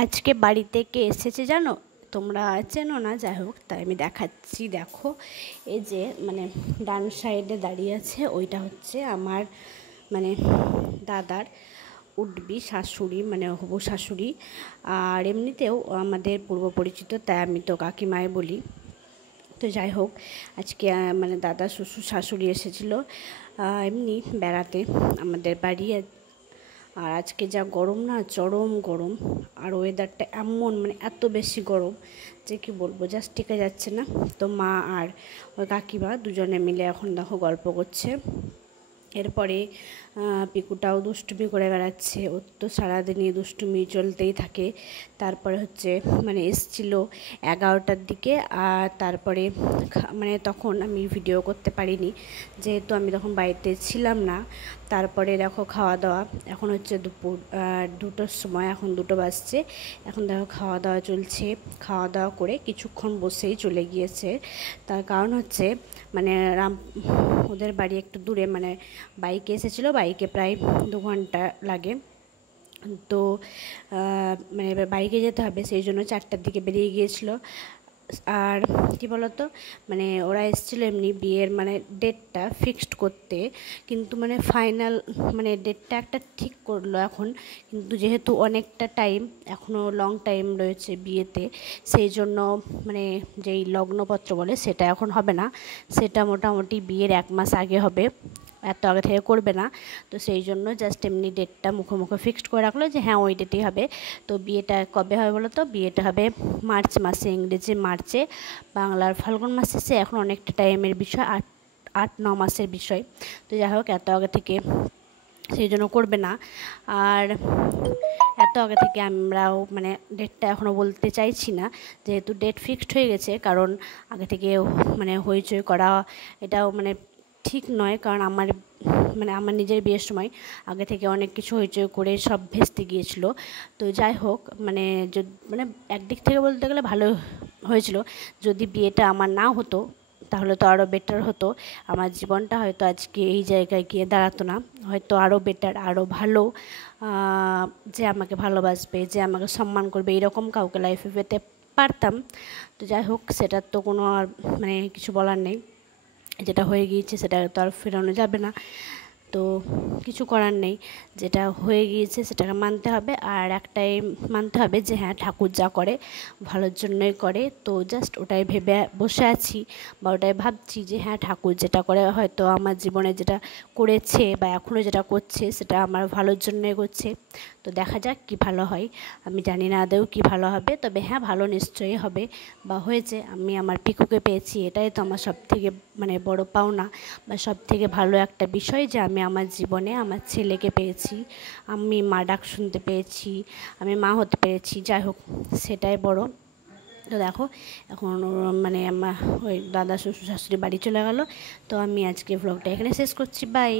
আজকে বাড়িতে কে এসেছে জানো? তোমরা চেনো না, যাই হোক তাই আমি দেখাচ্ছি। দেখো, এই যে ডান সাইডে দাঁড়িয়ে আছে, ওইটা হচ্ছে আমার দাদার উডবি শাশুড়ি, হবু শাশুড়ি। আর এমনিতেও আমাদের পূর্ব পরিচিত, তাই আমি তো কাকিমায় বলি। তো যাই হোক, আজকে দাদা শ্বশুর শাশুড়ি এসেছিলো এমনি বেড়াতে আমাদের বাড়ি। আর আজকে যা গরম না, চরম গরম। আর ওয়েদারটা এমন এত বেশি গরম যে কি বলবো, জাস্ট টিকে যাচ্ছে না। তো মা আর ওই কাকিমা দুজনে মিলে এখন দেখো গল্প করছে। এরপরে পিকুটাও দুষ্টুমি করে বেড়াচ্ছে, ওর তো সারাদিনই দুষ্টুমি চলতেই থাকে। তারপরে হচ্ছে এসছিল 11টার দিকে। আর তারপরে তখন আমি ভিডিও করতে পারিনি, যেহেতু আমি তখন বাড়িতে ছিলাম না। তারপরে দেখো খাওয়া দাওয়া, এখন হচ্ছে দুপুর 2টোর সময়, এখন 2টো বাজছে। এখন দেখো খাওয়া দাওয়া চলছে। খাওয়া দাওয়া করে কিছুক্ষণ বসেই চলে গিয়েছে। তার কারণ হচ্ছে ওদের বাড়ি একটু দূরে, বাইকে এসেছিলো, বাইকে প্রায় 2 ঘন্টা লাগে। তো এবার বাইকে যেতে হবে, সেই জন্য 4টার দিকে বেরিয়ে গিয়েছিলো। আর কি বলতো, ওরা এসেছিলো এমনি বিয়ের ডেটটা ফিক্সড করতে, কিন্তু ফাইনাল ডেটটা একটা ঠিক করলো এখন। কিন্তু যেহেতু অনেকটা টাইম, এখনও লং টাইম রয়েছে বিয়েতে, সেই জন্য যেই লগ্নপত্র বলে সেটা এখন হবে না। সেটা মোটামুটি বিয়ের 1 মাস আগে হবে, এত আগে থেকে করবে না। তো সেই জন্য জাস্ট এমনি ডেটটা মুখে ফিক্সড করে রাখলো যে হ্যাঁ ওই ডেটেই হবে। তো বিয়েটা কবে হবে বলো তো? বিয়েটা হবে মার্চ মাসে, ইংরেজি মার্চে, বাংলার ফাল্গুন মাসে। সে এখন অনেকটা টাইমের বিষয়, 8-9 মাসের বিষয়। তো যাই হোক, এত আগে থেকে সেই জন্য করবে না। আর এত আগে থেকে আমরাও ডেটটা এখনও বলতে চাইছি না, যেহেতু ডেট ফিক্সড হয়ে গেছে। কারণ আগে থেকে হইচই করা এটাও ঠিক নয়। কারণ আমার নিজের বিয়ের সময় আগে থেকে অনেক কিছু হইচই করে সব ভেস্তে গিয়েছিলো। তো যাই হোক, একদিক থেকে বলতে গেলে ভালো হয়েছিল। যদি বিয়েটা আমার না হতো তাহলে তো আরও বেটার হতো। আমার জীবনটা হয়তো আজকে এই জায়গায় গিয়ে দাঁড়াতো না, হয়তো আরও বেটার, আরও ভালো, যে আমাকে ভালোবাসবে, যে আমাকে সম্মান করবে, এরকম কাউকে লাইফে পেতে পারতাম। তো যাই হোক, সেটার তো কোনো আর কিছু বলার নেই। যেটা হয়ে গিয়েছে সেটা তো আর ফেরানো যাবে না। তো কিছু করার নেই, যেটা হয়ে গিয়েছে সেটাকে মানতে হবে। আর একটাই মানতে হবে যে হ্যাঁ, ঠাকুর যা করে ভালোর জন্যই করে। তো জাস্ট ওটাই ভেবে বসে আছি, বা ওটাই ভাবছি যে হ্যাঁ, ঠাকুর যেটা করে, হয়তো আমার জীবনে যেটা করেছে বা এখনও যেটা করছে সেটা আমার ভালোর জন্যই করছে। তো দেখা যাক কি ভালো হয়। আমি জানি না আদৌ কি ভালো হবে, তবে হ্যাঁ, ভালো নিশ্চয়ই হবে বা হয়েছে। আমি আমার পিকুকে পেয়েছি, এটাই তো আমার সবথেকে বড় পাওনা, বা সবথেকে ভালো একটা বিষয় যে আমি আমার জীবনে আমার ছেলেকে পেয়েছি, আমি মা ডাক শুনতে পেয়েছি, আমি মা হতে পেরেছি। যাই হোক, সেটাই বড়। তো দেখো, এখন আমার ওই দাদা শ্বশুর শাশুড়ি বাড়ি চলে গেল। তো আমি আজকে ভ্লগটা এখানে শেষ করছি। বাই।